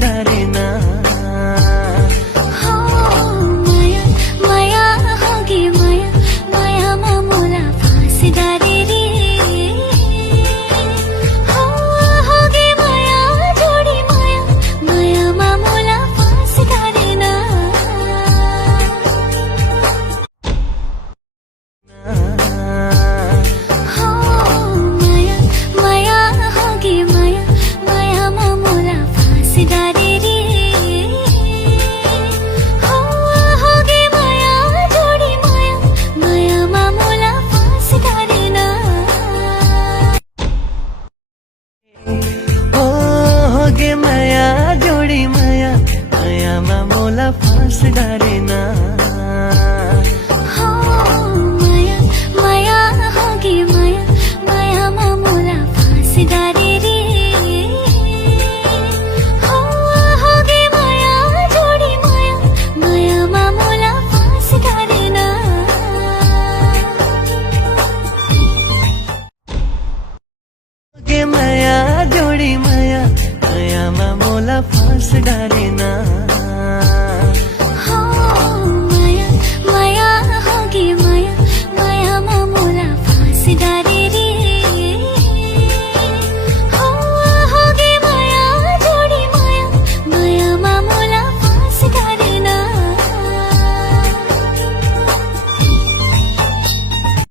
डारे ना। माया माया होगी माया, माया मा मोला फास डारे रे। होगी माया जोडी माया, माया मा मोला फास डारे ना। माया माया होगी माया, माया मा मोला फास डारे रे। होगी माया जोडी माया, माया मा मोला फास डारे ना। होगे माया जोडी माया, माया मा मोला फास डारे ना। माया माया होगी माया, माया मा मोला फास डारे रे। होगी माया जोडी माया, माया मा मोला फास डारे ना। होगे माया जोडी माया, माया मा मोला फास डारे ना।